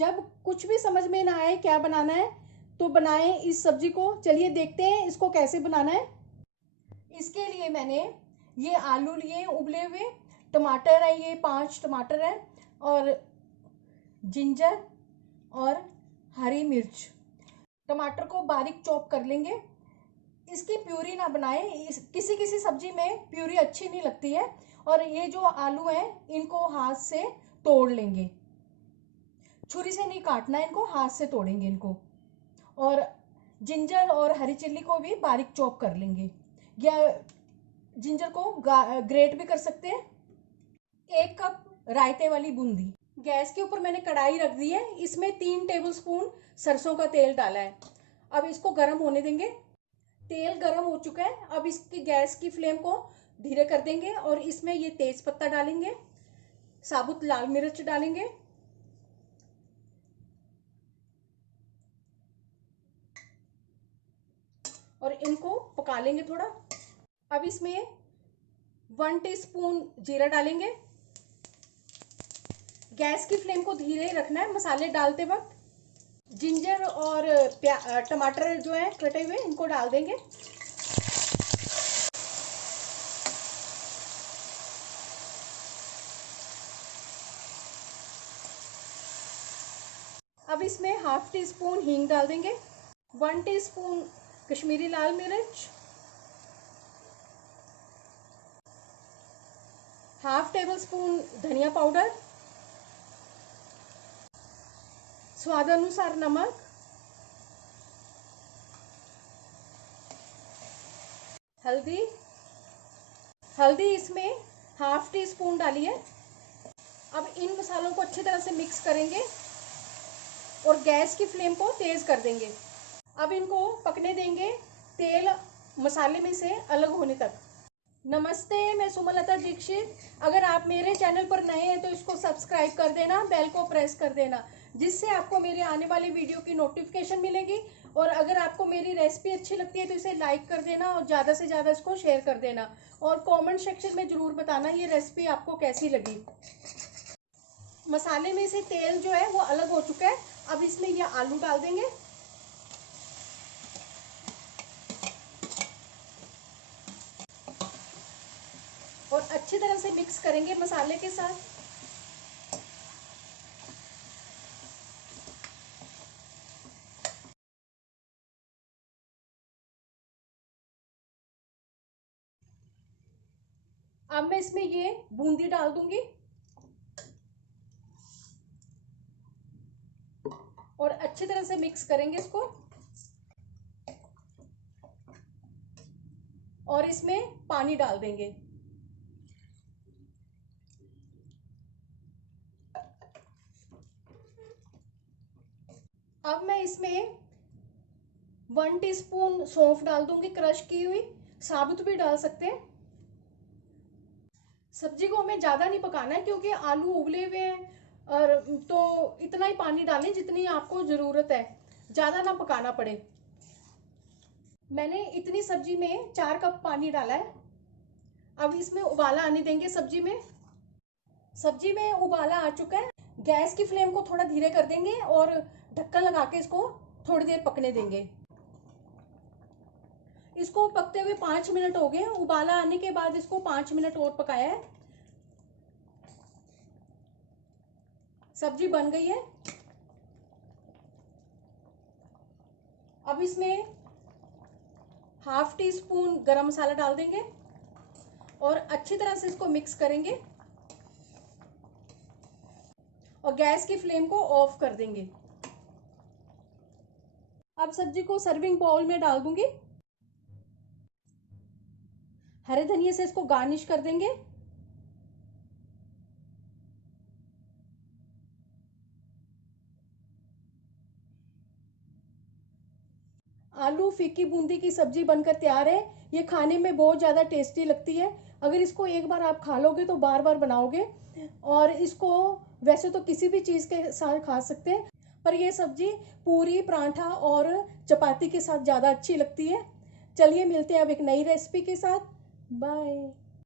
जब कुछ भी समझ में ना आए क्या बनाना है तो बनाएं इस सब्जी को। चलिए देखते हैं इसको कैसे बनाना है। इसके लिए मैंने ये आलू लिए उबले हुए, टमाटर है, ये 5 टमाटर है, और जिंजर और हरी मिर्च। टमाटर को बारीक चॉप कर लेंगे। इसकी प्यूरी ना बनाएं, किसी किसी सब्जी में प्यूरी अच्छी नहीं लगती है। और ये जो आलू है इनको हाथ से तोड़ लेंगे, छुरी से नहीं काटना है इनको, हाथ से तोड़ेंगे इनको। और जिंजर और हरी चिल्ली को भी बारीक चॉप कर लेंगे, या जिंजर को ग्रेट भी कर सकते हैं। 1 कप रायते वाली बूंदी। गैस के ऊपर मैंने कढ़ाई रख दी है, इसमें 3 टेबलस्पून सरसों का तेल डाला है। अब इसको गर्म होने देंगे। तेल गर्म हो चुका है, अब इसकी गैस की फ्लेम को धीरे कर देंगे और इसमें ये तेज पत्ता डालेंगे, साबुत लाल मिर्च डालेंगे, और इनको पका लेंगे थोड़ा। अब इसमें 1 टीस्पून जीरा डालेंगे। गैस की फ्लेम को धीरे ही रखना है मसाले डालते वक्त। जिंजर और टमाटर जो है कटे हुए इनको डाल देंगे। अब इसमें 1/2 टीस्पून हींग डाल देंगे, 1 टीस्पून कश्मीरी लाल मिर्च, 1/2 टेबलस्पून धनिया पाउडर, स्वाद अनुसार नमक, हल्दी। हल्दी इसमें 1/2 टीस्पून डाली है। अब इन मसालों को अच्छी तरह से मिक्स करेंगे और गैस की फ्लेम को तेज कर देंगे। अब इनको पकने देंगे तेल मसाले में से अलग होने तक। नमस्ते, मैं सुमलता दीक्षित। अगर आप मेरे चैनल पर नए हैं तो इसको सब्सक्राइब कर देना, बेल को प्रेस कर देना, जिससे आपको मेरे आने वाली वीडियो की नोटिफिकेशन मिलेगी। और अगर आपको मेरी रेसिपी अच्छी लगती है तो इसे लाइक कर देना और ज़्यादा से ज़्यादा इसको शेयर कर देना। और कमेंट सेक्शन में ज़रूर बताना ये रेसिपी आपको कैसी लगी। मसाले में से तेल जो है वो अलग हो चुका है। अब इसमें ये आलू डाल देंगे और अच्छी तरह से मिक्स करेंगे मसाले के साथ। अब मैं इसमें ये बूंदी डाल दूंगी और अच्छी तरह से मिक्स करेंगे इसको। और इसमें पानी डाल देंगे। अब मैं इसमें 1 टीस्पून सौंफ डाल दूंगी, क्रश की हुई, साबुत भी डाल सकते हैं। सब्जी को हमें ज़्यादा नहीं पकाना है क्योंकि आलू उबले हुए हैं, और तो इतना ही पानी डालें जितनी आपको ज़रूरत है, ज़्यादा ना पकाना पड़े। मैंने इतनी सब्जी में 4 कप पानी डाला है। अब इसमें उबाला आने देंगे सब्जी में। सब्जी में उबाला आ चुका है। गैस की फ्लेम को थोड़ा धीरे कर देंगे और ढक्कन लगा के इसको थोड़ी देर पकने देंगे। इसको पकते हुए 5 मिनट हो गए। उबाला आने के बाद इसको 5 मिनट और पकाया है। सब्जी बन गई है। अब इसमें 1/2 टीस्पून गरम मसाला डाल देंगे और अच्छी तरह से इसको मिक्स करेंगे और गैस की फ्लेम को ऑफ कर देंगे। अब सब्जी को सर्विंग बाउल में डाल दूंगी। हरे धनिया से इसको गार्निश कर देंगे। आलू फीकी बूंदी की सब्जी बनकर तैयार है। ये खाने में बहुत ज़्यादा टेस्टी लगती है। अगर इसको एक बार आप खा लोगे तो बार बार बनाओगे। और इसको वैसे तो किसी भी चीज़ के साथ खा सकते हैं, पर यह सब्जी पूरी, पराठा और चपाती के साथ ज़्यादा अच्छी लगती है। चलिए मिलते हैं अब एक नई रेसिपी के साथ। बाय।